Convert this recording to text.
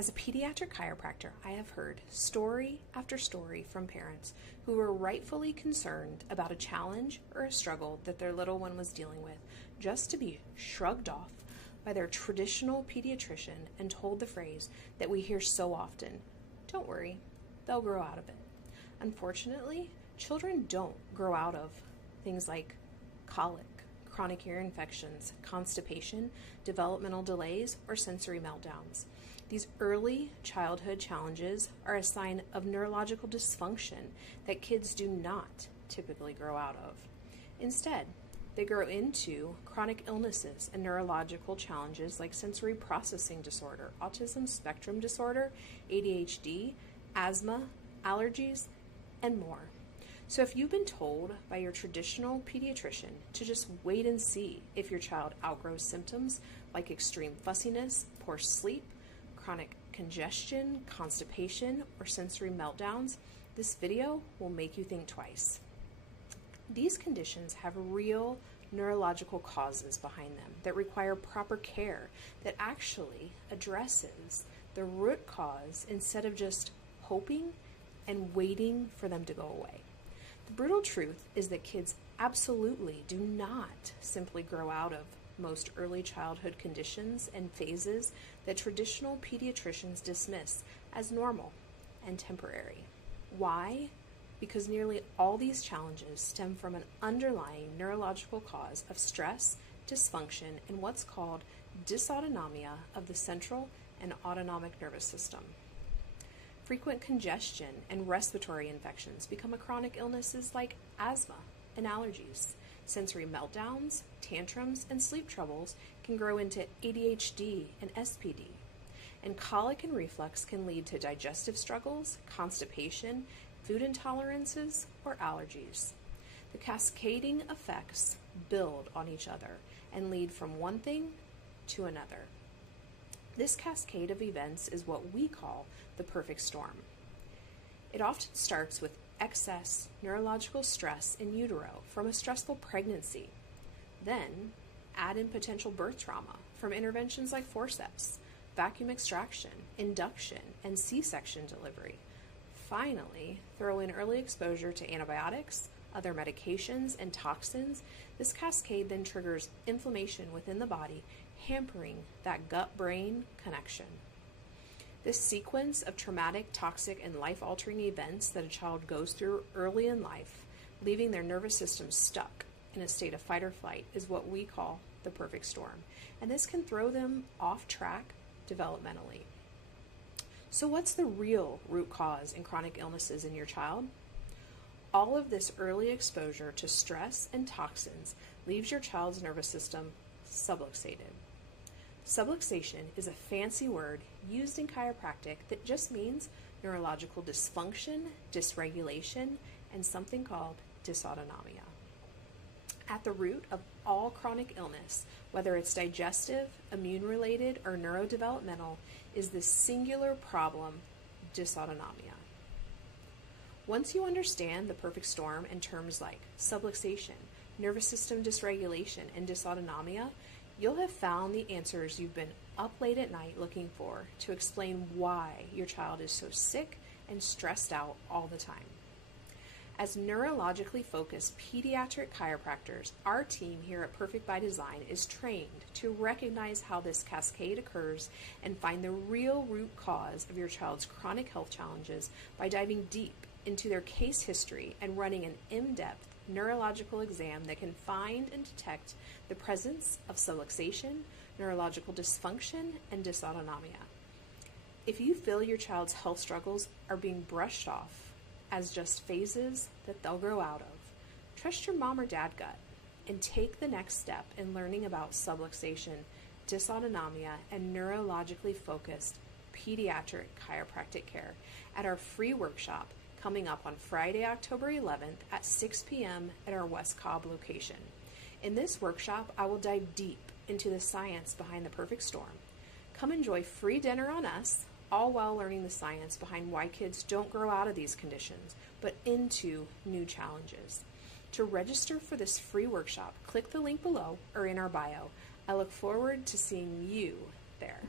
As a pediatric chiropractor, I have heard story after story from parents who were rightfully concerned about a challenge or a struggle that their little one was dealing with, just to be shrugged off by their traditional pediatrician and told the phrase that we hear so often, "Don't worry, they'll grow out of it." Unfortunately, children don't grow out of things like colic, chronic ear infections, constipation, developmental delays, or sensory meltdowns. These early childhood challenges are a sign of neurological dysfunction that kids do not typically grow out of. Instead, they grow into chronic illnesses and neurological challenges like sensory processing disorder, autism spectrum disorder, ADHD, asthma, allergies, and more. So if you've been told by your traditional pediatrician to just wait and see if your child outgrows symptoms like extreme fussiness, poor sleep, chronic congestion, constipation, or sensory meltdowns, this video will make you think twice. These conditions have real neurological causes behind them that require proper care that actually addresses the root cause instead of just hoping and waiting for them to go away. The brutal truth is that kids absolutely do not simply grow out of most early childhood conditions and phases that traditional pediatricians dismiss as normal and temporary. Why? Because nearly all these challenges stem from an underlying neurological cause of stress, dysfunction, and what's called dysautonomia of the central and autonomic nervous system. Frequent congestion and respiratory infections become a chronic illnesses like asthma and allergies. Sensory meltdowns, tantrums, and sleep troubles can grow into ADHD and SPD. And colic and reflux can lead to digestive struggles, constipation, food intolerances, or allergies. The cascading effects build on each other and lead from one thing to another. This cascade of events is what we call the perfect storm. It often starts with excess neurological stress in utero from a stressful pregnancy. Then, add in potential birth trauma from interventions like forceps, vacuum extraction, induction, and C-section delivery. Finally, throw in early exposure to antibiotics, other medications, and toxins. This cascade then triggers inflammation within the body, hampering that gut-brain connection. This sequence of traumatic, toxic, and life-altering events that a child goes through early in life, leaving their nervous system stuck in a state of fight or flight, is what we call the perfect storm. And this can throw them off track developmentally. So what's the real root cause in chronic illnesses in your child? All of this early exposure to stress and toxins leaves your child's nervous system subluxated. Subluxation is a fancy word used in chiropractic that just means neurological dysfunction, dysregulation, and something called dysautonomia. At the root of all chronic illness, whether it's digestive, immune-related, or neurodevelopmental, is this singular problem, dysautonomia. Once you understand the perfect storm in terms like subluxation, nervous system dysregulation, and dysautonomia, you'll have found the answers you've been up late at night looking for to explain why your child is so sick and stressed out all the time. As neurologically focused pediatric chiropractors, our team here at Perfect by Design is trained to recognize how this cascade occurs and find the real root cause of your child's chronic health challenges by diving deep into their case history and running an in-depth neurological exam that can find and detect the presence of subluxation, neurological dysfunction, and dysautonomia. If you feel your child's health struggles are being brushed off as just phases that they'll grow out of, trust your mom or dad gut and take the next step in learning about subluxation, dysautonomia, and neurologically focused pediatric chiropractic care at our free workshop coming up on Friday, October 11th at 6 p.m. at our West Cobb location. In this workshop, I will dive deep into the science behind the perfect storm. Come enjoy free dinner on us, all while learning the science behind why kids don't grow out of these conditions, but into new challenges. To register for this free workshop, click the link below or in our bio. I look forward to seeing you there.